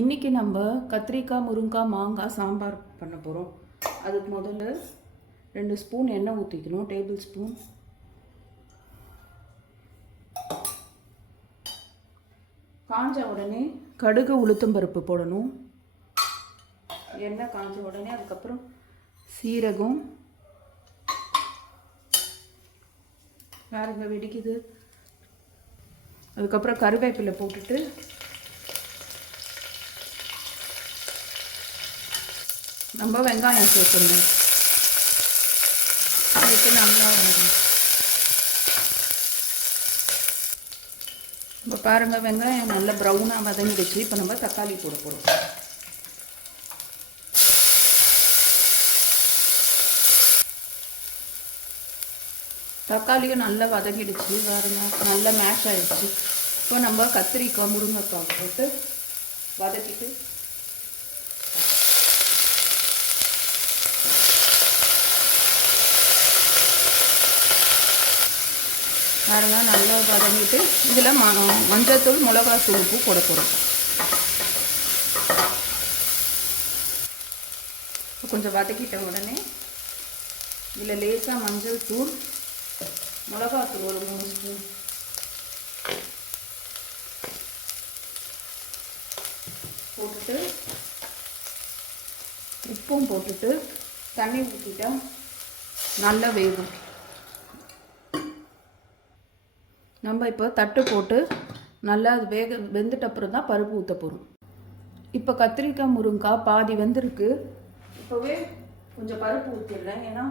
இன்றைக்கி நம்ம கத்திரிக்காய் முருங்காய் மாங்காய் சாம்பார் பண்ண போகிறோம். அதுக்கு முதல்ல 2 ஸ்பூன் எண்ணெய் ஊற்றிக்கணும், டேபிள் ஸ்பூன். காஞ்ச உடனே கடுகு உளுத்தம்பருப்பு போடணும். எண்ணெய் காஞ்ச உடனே அதுக்கப்புறம் சீரகம், வேறுங்க வெடிக்குது. அதுக்கப்புறம் கருவேப்பிலை போட்டுட்டு நம்ம வெங்காயம் சேர்க்கணும். சேர்த்து நல்லா வரும். இப்போ பாருங்கள், வெங்காயம் நல்லா ப்ரௌனாக வதங்கிடுச்சு. இப்போ நம்ம தக்காளி போட போகிறோம். தக்காளியும் நல்லா வதங்கிடுச்சு பாருங்க, நல்லா மேஷ் ஆகிடுச்சு. இப்போ நம்ம கத்திரிக்காய் முருங்கைக்காய் போட்டு வதக்கிட்டு பாருங்க, நல்லா வதங்கிட்டு இதில் மஞ்சள்தூள், மிளகாத்தூள், உப்பு போட போகிறோம். கொஞ்சம் வதக்கிட்ட உடனே இதில் லேசாக மஞ்சள் தூள், மிளகாத்தூள் ஒரு 3 ஸ்பூன் போட்டுட்டு உப்பும் போட்டுட்டு தண்ணி ஊற்றிட்டா நல்லா வேகும். நம்ம இப்போ தட்டு போட்டு நல்லா அது வெந்துட்ட அப்புறம் தான் பருப்பு ஊற்ற போகிறோம். இப்போ கத்திரிக்காய் முருங்காய் பாதி வெந்திருக்கு. இப்போவே கொஞ்சம் பருப்பு ஊற்றிடுறேன். ஏன்னா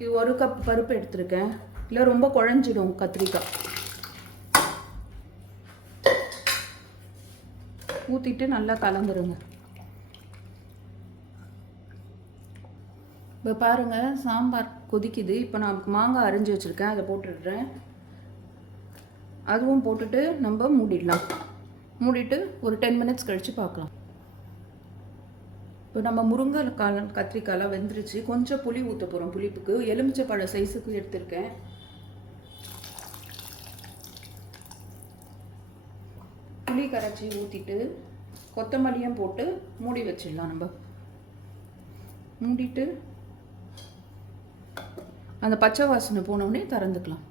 இது 1 கப் பருப்பு எடுத்திருக்கேன், இல்லை ரொம்ப குழஞ்சிடும் கத்திரிக்காய். ஊற்றிட்டு நல்லா கலந்துருங்க. இப்போ பாருங்கள், சாம்பார் கொதிக்குது. இப்போ நான் மாங்காய் அரிஞ்சு வச்சுருக்கேன், அதை போட்டுடுறேன். அதுவும் போட்டுட்டு நம்ம மூடிடலாம். மூடிட்டு ஒரு 10 மினிட்ஸ் கழித்து பார்க்கலாம். இப்போ நம்ம முருங்கைக்காய் கத்திரிக்காயெலாம் வெந்துருச்சு. கொஞ்சம் புளி ஊற்ற போகிறோம். புளிப்புக்கு எலுமிச்சை பழ சைஸுக்கு எடுத்திருக்கேன். புளி கரைச்சி ஊற்றிட்டு கொத்தமல்லியும் போட்டு மூடி வச்சிடலாம். நம்ம மூடிட்டு அந்த பச்சை வாசனை போனோடனே திறந்துக்கலாம்.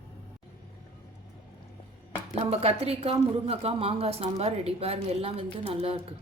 நம்ம கத்திரிக்காய் முருங்கைக்காய் மாங்காய் சாம்பார் ரெடி. பாருங்கள், எல்லாம் வந்து நல்லா இருக்குது.